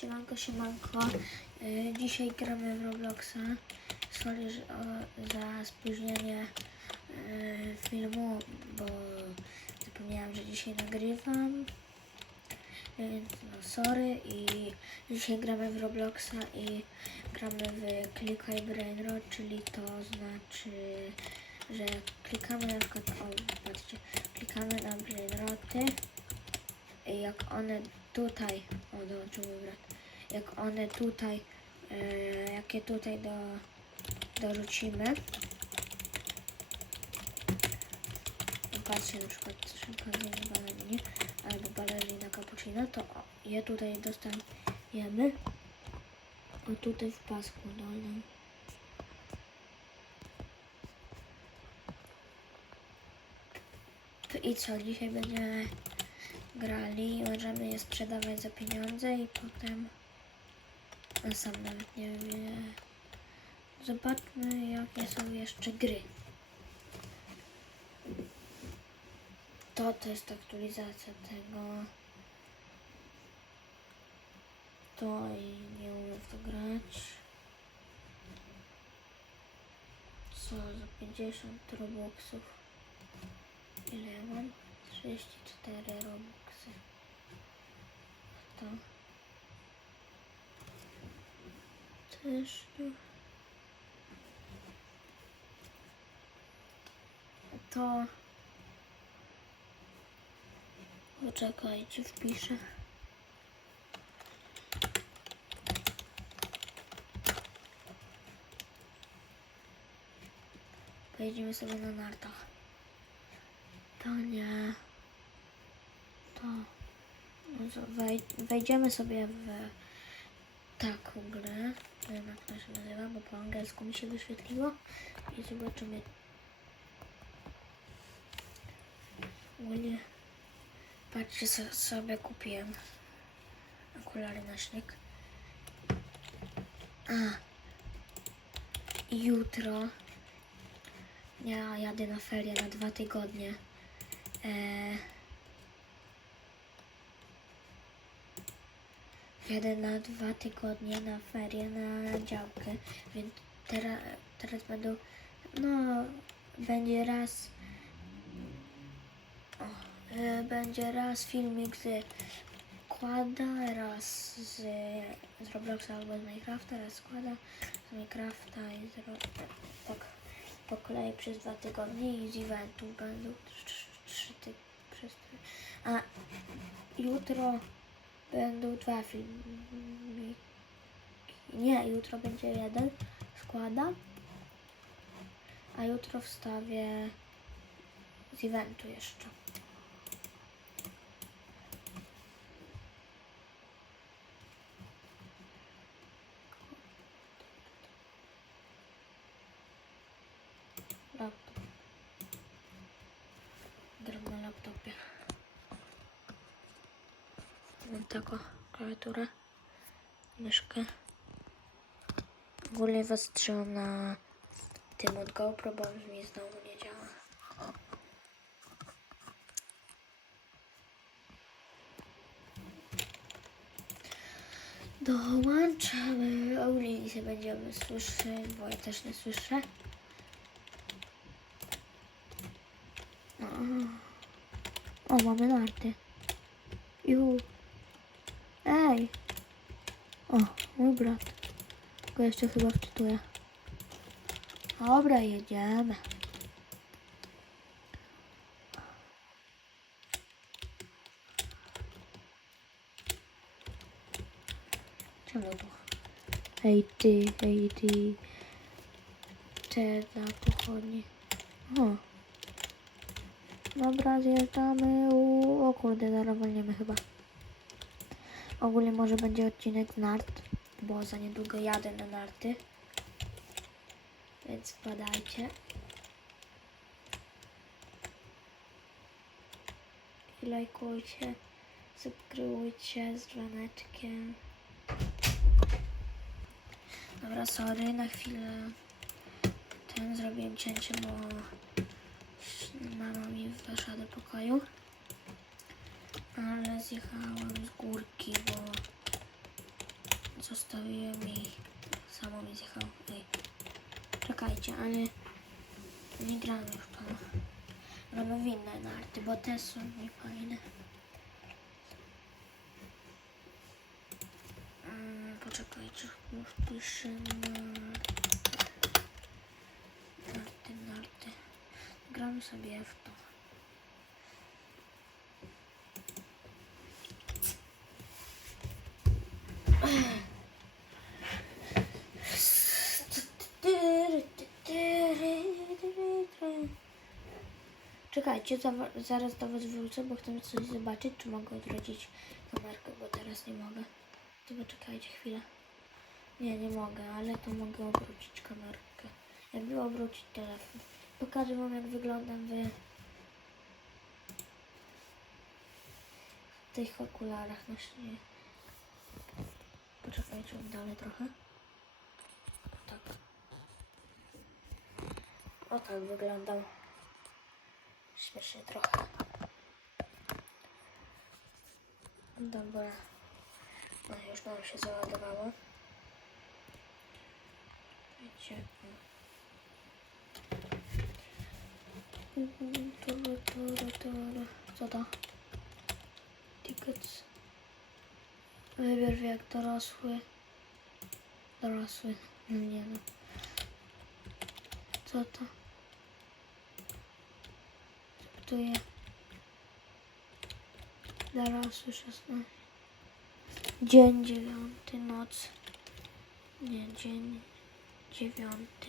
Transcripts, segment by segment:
Siemanko, siemanko. Y, Dzisiaj gramy w Robloxa. Sorry za spóźnienie y, filmu, bo zapomniałam, że dzisiaj nagrywam. Więc no sorry i dzisiaj gramy w Robloxa i gramy w Klikaj Brainrot, czyli to znaczy, że klikamy na przykład, o patrzcie, klikamy na Brainroty i jak one tutaj, o dołączył mój brat, jak one tutaj, e, jakie tutaj do, dorzucimy, patrzcie na przykład szympanzini balerinie albo balerina cappuccino, to je tutaj dostajemy, o tutaj w pasku dolnym. I co, dzisiaj będziemy grali, możemy je sprzedawać za pieniądze i potem no sam nawet nie wiem. Zobaczmy jakie są jeszcze gry. To to jest aktualizacja tego. To i nie umiem w to grać. Co za 50 robuxów. Ile ja mam? 34 robuxy. To. Też tu. To. Poczekajcie, wpiszę. Pojedziemy sobie na nartach. To nie. To. Wejdziemy sobie w taką grę. Jak to się nazywa, bo po angielsku mi się wyświetliło. I zobaczymy. Ogólnie patrzcie sobie kupiłem. Okulary na śnieg. A. Jutro ja jadę na ferie na dwa tygodnie. Eee, jadę na dwa tygodnie na ferie na działkę, więc teraz, teraz będą, no, będzie raz, o, e, będzie raz filmik z Kłada, raz z, z Robloxa albo z Minecrafta, raz składa z Minecrafta i z, tak po kolei przez dwa tygodnie i z eventów będą trzy, trzy. A jutro będą dwa filmiki. Nie, jutro będzie jeden składa, a jutro wstawię z eventu jeszcze. Laptop. Gram na laptopie. Taką klawiaturę, myszkę. Ogólnie wystrzymam na tym od GoPro, bo mi znowu nie działa. Dołączamy. Dzisiaj będziemy słyszeć, bo ja też nie słyszę. O, mamy narty. Ju. Ej. O, mój brat. Go jeszcze chyba wczytuję. Dobra, jedziemy. Czemu tu? Hej ty, hej ty. Czerna pochodnie. O. Dobra, zjeżdżamy. O kurde, zaraz chyba. Ogólnie może będzie odcinek nart, bo za niedługo jadę na narty. Więc wpadajcie. I lajkujcie, subskrybujcie z dzwoneczkiem. Dobra, sorry, na chwilę ten zrobiłem cięcie, bo mama mi weszła do pokoju. Ale zjechałam z górki, bo zostawiłem i samo mi zjechał. Ej. Czekajcie, ale nie gramy już. Gramy w inne narty, bo te są niefajne. Mm, poczekajcie, już piszę narty, narty. Gramy sobie w to. Czekajcie, zaraz do Was wrócę, bo chcę coś zobaczyć, czy mogę odwrócić kamerkę, bo teraz nie mogę. Tylko czekajcie chwilę. Nie, nie mogę, ale to mogę obrócić kamerkę. Jakby obrócić telefon. Pokażę Wam, jak wyglądam w tych okularach na śnie. Poczekajcie, oddalę trochę. Tak. O tak wyglądał. Śmiesznie trochę. Dobra. No już nam się załadowało. Wiecie. Turu, turu, turu. Co to? Tickets. Wybierz wiek dorosły. Dorosły. No nie no. Co to? Akceptuję. Dorosły 16. Dzień dziewiąty, noc. Nie, dzień dziewiąty.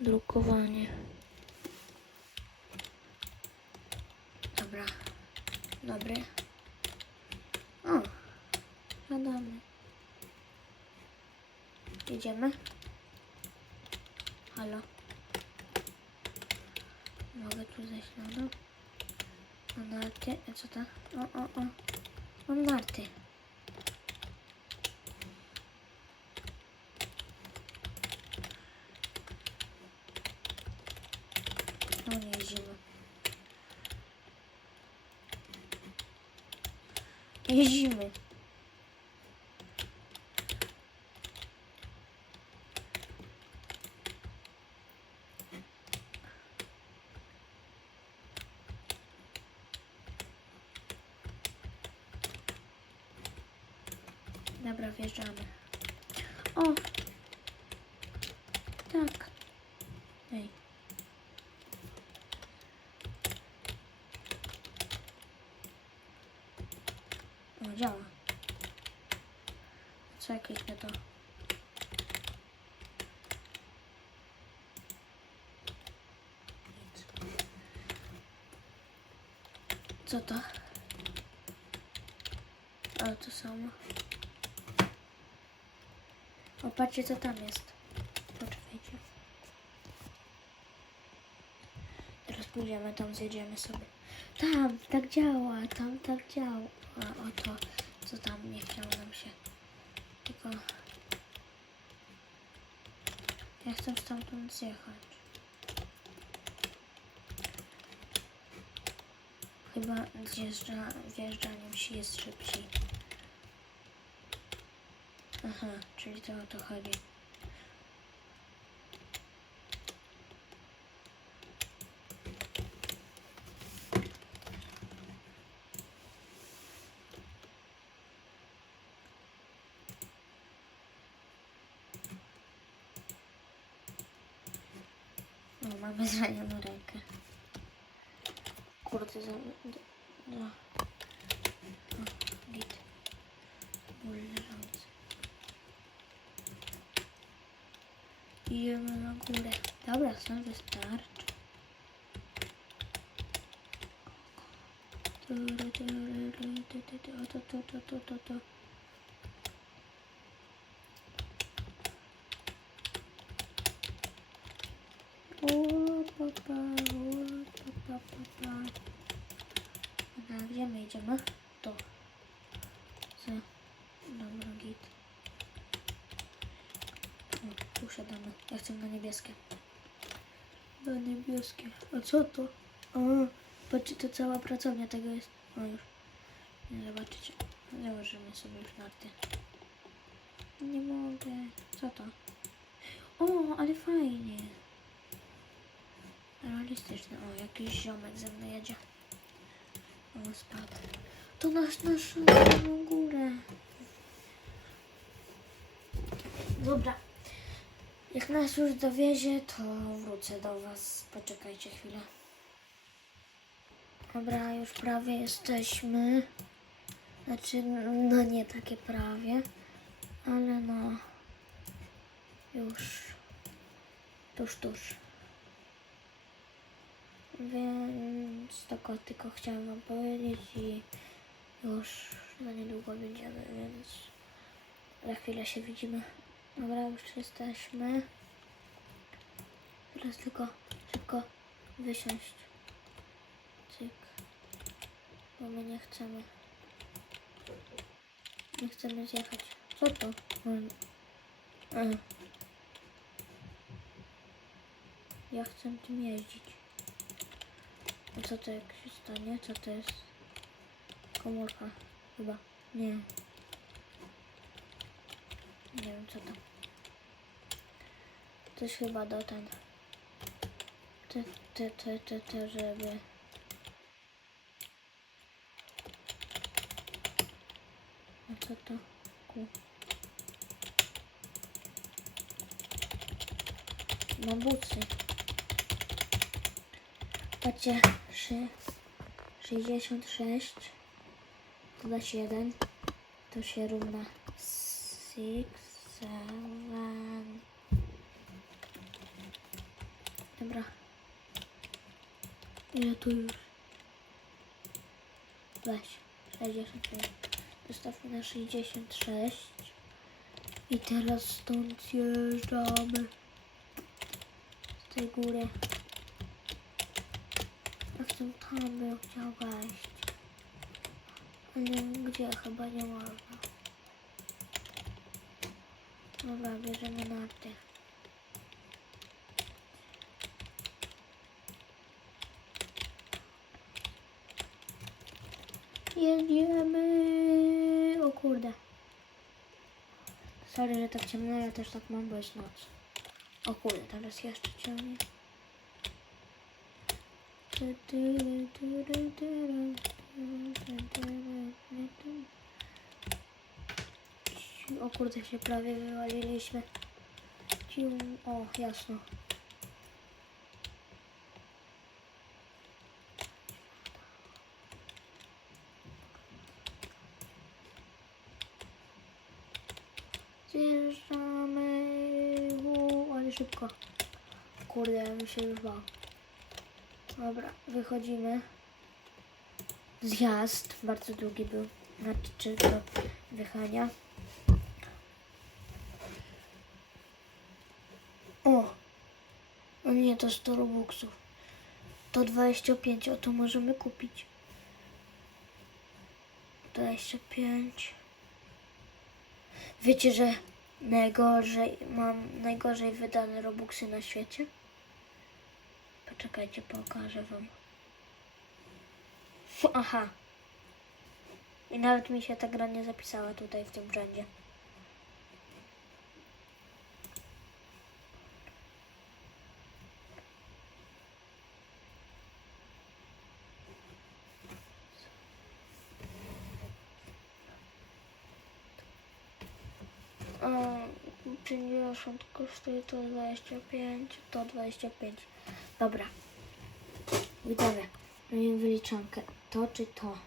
Drukowanie. Dobra. Dobry. O, siadamy. Jedziemy? Halo? Mogę tu zejść na dół? Na narty? E, Co to? O, o, o. Mam narty. No nie jeździmy. Jeździmy. Dobra, wjeżdżamy. O! Tak. Ej. O, działa. Co ja kliknę to? Co to? Ale to samo. Patrzcie co tam jest. Poczekajcie. Teraz pójdziemy tam, zjedziemy sobie. Tam, tak działa, tam tak działa. O to, co tam nie chciało nam się. Tylko... Ja chcę stamtąd zjechać. Chyba zjeżdża, wjeżdżaniem się jest szybciej. To chodzi. No, mamy zranioną rękę. Kurde, za... No. O, git. Ból leżący. Idziemy na górę. Dobra, sam wystarczy. Turu, turu, tu, tu, tu, o, to, to, to, to, to, to. O, pa, pa, o, pa, pa, pa, pa. Dobra, gdzie my idziemy? To. Co? Dobra, git. O, tu siadamy. Ja chcę na niebieskie. Na niebieskie. A co to? A, patrzcie, to cała pracownia tego jest. O, już. Nie zobaczycie. Założymy sobie już narty. Nie mogę. Co to? O, ale fajnie. Realistyczne. O, jakiś ziomek ze mną jedzie. O, spadł. To nasz na samą górę. Dobra. Jak nas już dowiezie, to wrócę do Was. Poczekajcie chwilę. Dobra, już prawie jesteśmy. Znaczy, no nie takie prawie, ale no już tuż, tuż. Więc tylko, tylko chciałem Wam powiedzieć i już za niedługo będziemy, więc za chwilę się widzimy. Dobra, już jesteśmy. Teraz tylko szybko wysiąść. Cyk. Bo my nie chcemy. Nie chcemy zjechać. Co to? Mm. E. Ja chcę tym jeździć. A co to jak się stanie? Co to jest? Komórka. Chyba. Nie. Nie wiem co to. Coś chyba do ten. Te, te, te, te, te, żeby... A co to? Ku. Mam bucy. Patrzcie, szy- 66 dodać 1 to się równa 6, 7. Dobra. Ile tu już? Weź. 66. Zostawmy na 66. I teraz stąd zjeżdżamy. Z tej góry. Ja chcę tam bym chciał wejść. Ale gdzie? Chyba nie można. Dobra, bierzemy narty. Jedziemy! O kurde. Sorry, że tak ciemno, ja też tak mam, bo jest noc. O kurde, teraz jeszcze ciemniej. O kurde, się prawie wywaliliśmy. O, jasno. Zjeżdżamy. U, ale szybko. Kurde, ja się już bał. Dobra, wychodzimy. Zjazd bardzo długi był. Znaczy, czy do wychania. O! O nie, to 100 robuxów. To 25, o to możemy kupić. 25. Wiecie, że najgorzej, mam najgorzej wydane robuxy na świecie? Poczekajcie, pokażę wam. Aha. I nawet mi się ta gra nie zapisała tutaj w tym rzędzie. A, 50 kosztuje to 25, to 25. Dobra. Widzowie, robimy wyliczankę. To czy to?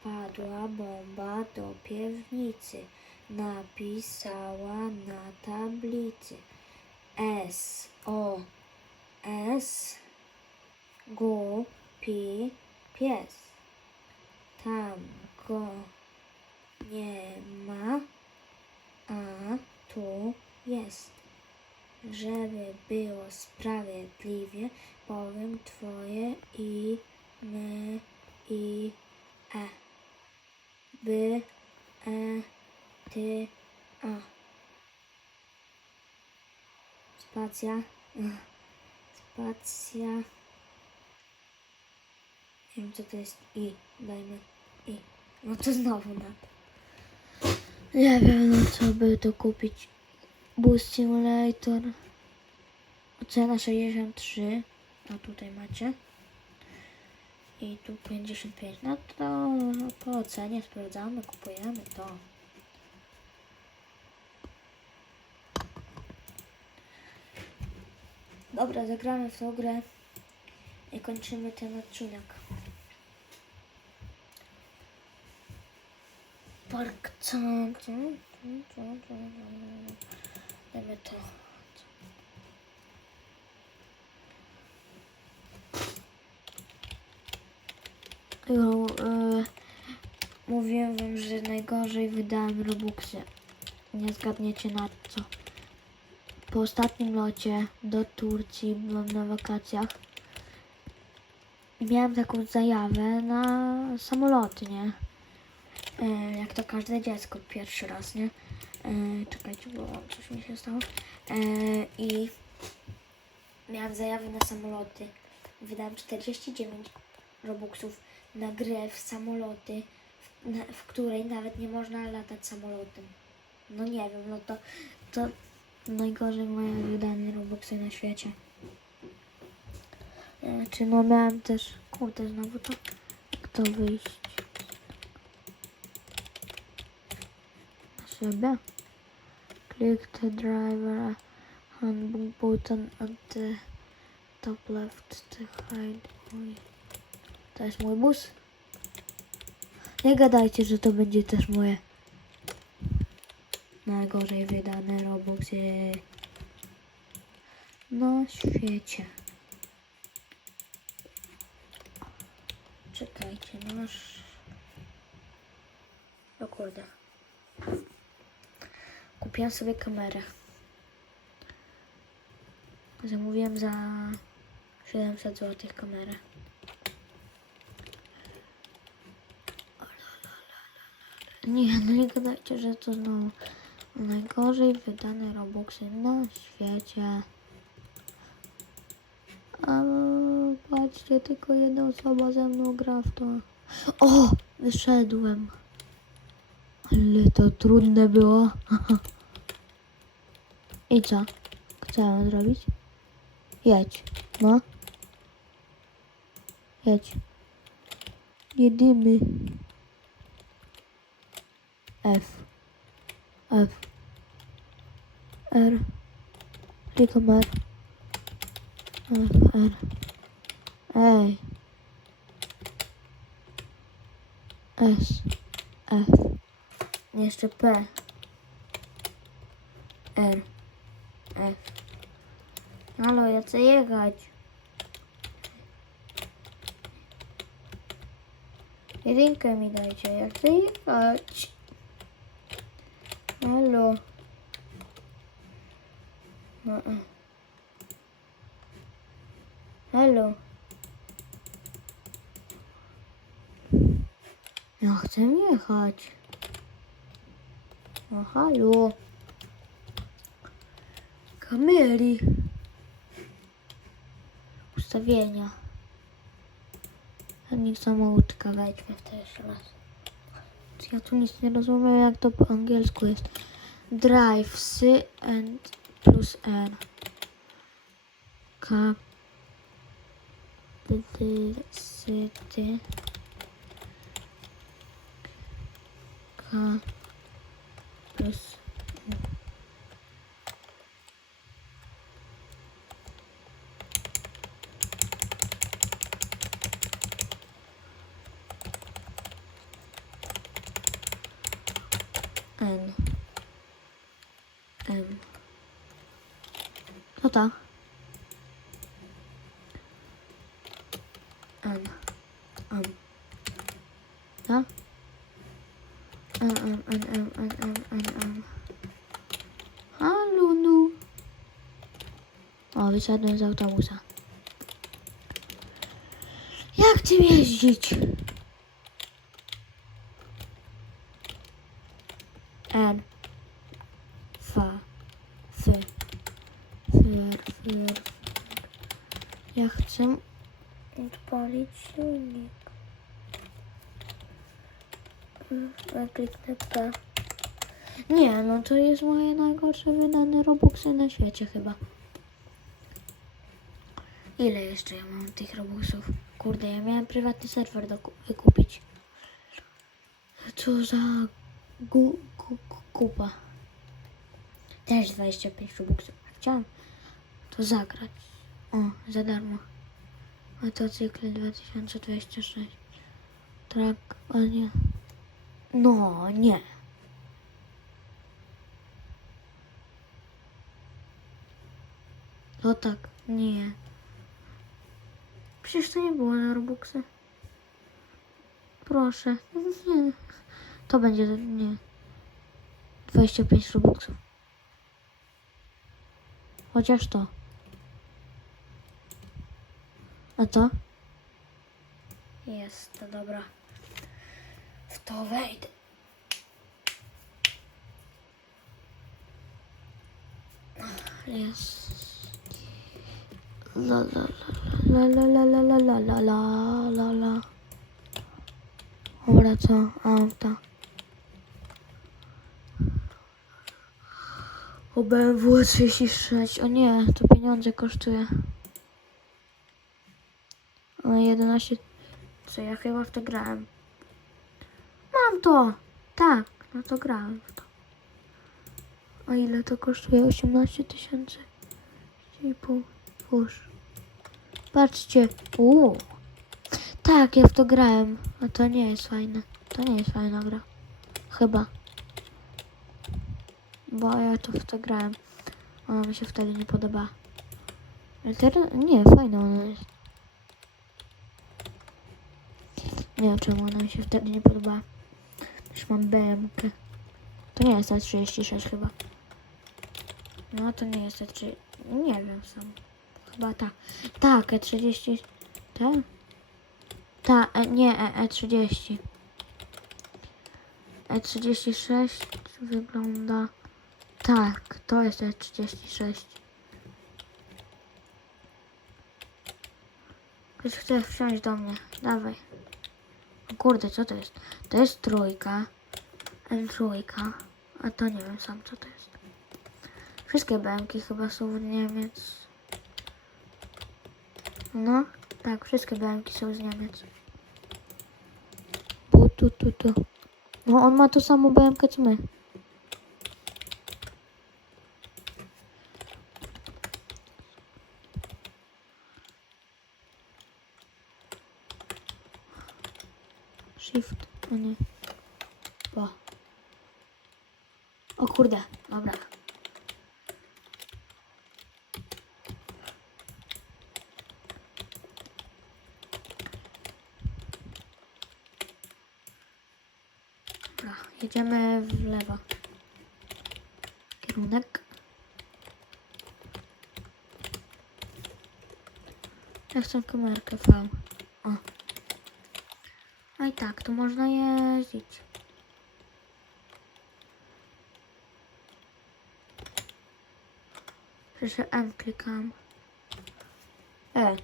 Wpadła bomba do piwnicy. Napisała na tablicy. S, O, S, głupi pies. Tam go nie ma, a tu jest. Żeby było sprawiedliwie, powiem twoje i my i e. By, e, ty, a. Spacja, spacja. Nie wiem co to jest i, dajmy i. No to znowu na to. Nie wiem, no co by to kupić. Boost Simulator. Cena 63. A tutaj macie. I tu 55. No to po ocenie sprawdzamy, kupujemy to. Dobra, zagramy w tą grę i kończymy ten odcinek. Park co? Dajmy to. Jo, e, mówiłem wam, że najgorzej wydałem Robuxy. Nie zgadniecie na co. Po ostatnim locie do Turcji byłem na wakacjach. Miałem taką zajawę na samoloty, nie? E, jak to każde dziecko pierwszy raz, nie? E, czekajcie, bo coś mi się stało. E, I miałam zajawę na samoloty. Wydałam 49 robuxów na grę w samoloty, w, na, w której nawet nie można latać samolotem. No nie wiem, no to, to najgorzej moje wydane robuxy na świecie. E, czy no miałem też, kurde, znowu to, to wyjść? Siebie. Click the driver handbook button at the top left to hide. To jest mój bus. Nie gadajcie, że to będzie też moje najgorzej wydane Robuxy na świecie. Czekajcie, no. O kurde. Kupiłam sobie kamerę. Zamówiłam za 700 zł kamerę. Nie, no nie gadajcie, że to znowu najgorzej wydane Robuxy na świecie. A patrzcie, tylko jedna osoba ze mną gra w to. O! Wyszedłem. Ale to trudne było. I co? Co ja zrobić? Jedź. No. Jedź. Jedymy. F. F. R. Klikam R. F, R. Ej. S. F. Jeszcze P. R. Halo, ja chcę jechać. Jedynkę mi dajcie, ja chcę jechać. Halo. No, e. Halo. Ja chcę jechać. No halo. Kamery. Ustawienia. Pewnik samouczka, wejdźmy w to jeszcze raz. Ja tu nic nie rozumiem, jak to po angielsku jest. Drive, sy and plus r. K. City. K. Plus N. M. Co to? N. M. Co? N, M, N, M, N, M, N, M. Halo, no. O, wysiadłem z autobusa. Jak tym jeździć? N. F. F. Fler, fler. Ja chcę odpalić silnik. Ja kliknę P. Nie, no to jest moje najgorsze wydane Robuxy na świecie chyba. Ile jeszcze ja mam tych Robuxów? Kurde, ja miałem prywatny serwer do ku- wykupić. Co za gu, gu, kupa. Też 25 Robuxów. Chciałem to zagrać. O, za darmo. Motocykl 2026. Track, o nie. No, nie. No tak, nie. Przecież to nie było na Robuxy. Proszę. Nie. To będzie, nie. 25 Robuxów. Chociaż to. A to? Jest, to dobra. W to wejdę. Jest. La la la la la la la la la la la la. Dobra, co? Auta. O BMW 36. O nie, to pieniądze kosztuje. O 11. Co ja chyba w to grałem. Mam to! Tak, no to grałem w to. A ile to kosztuje? 18 tysięcy. i pół. Patrzcie. Uuu. Tak, ja w to grałem. A to nie jest fajne. To nie jest fajna gra. Chyba. Bo ja to w to grałem. Ona mi się wtedy nie podoba. Ale teraz... Nie, fajna ona jest. Nie wiem czemu ona mi się wtedy nie podoba. Już mam BMK. To nie jest T36 chyba. No to nie jest T3. Nie wiem sam. Chyba ta. Tak, E30. Ta? Ta, e, nie, e, E30. E36 wygląda. Tak, to jest E36. Ktoś chce wsiąść do mnie. Dawaj. Kurde, co to jest? To jest trójka. M3. A to nie wiem sam co to jest. Wszystkie BMki chyba są z Niemiec. No, tak, wszystkie BMki są z Niemiec. Bu, tu, tu, tu. No, on ma to samo BMK co my. Shift, o nie. O. O kurde, dobra. Dobra, jedziemy w lewo. Kierunek. Ja chcę kamerkę V. O. A i tak, tu można jeździć. Przecież M klikam. E.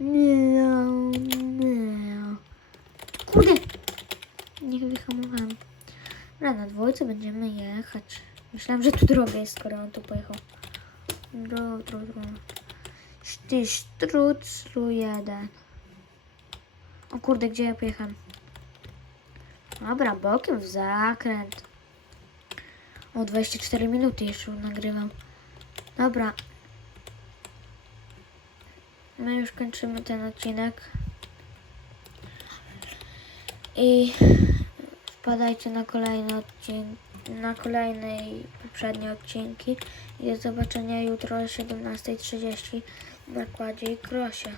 Nie, nie. Kurde! Nie wyhamowałem. Dobra, na dwójce będziemy jechać. Myślałem, że tu droga jest, skoro on tu pojechał. Dro, dro, dro. Ty sztruclu jeden. O kurde, gdzie ja pojechałem? Dobra, bokiem w zakręt. O, 24 minuty jeszcze nagrywam. Dobra. My już kończymy ten odcinek. I wpadajcie na kolejne odcinki, na kolejne i poprzednie odcinki. I do zobaczenia jutro o 17.30 na kładzie i krosie.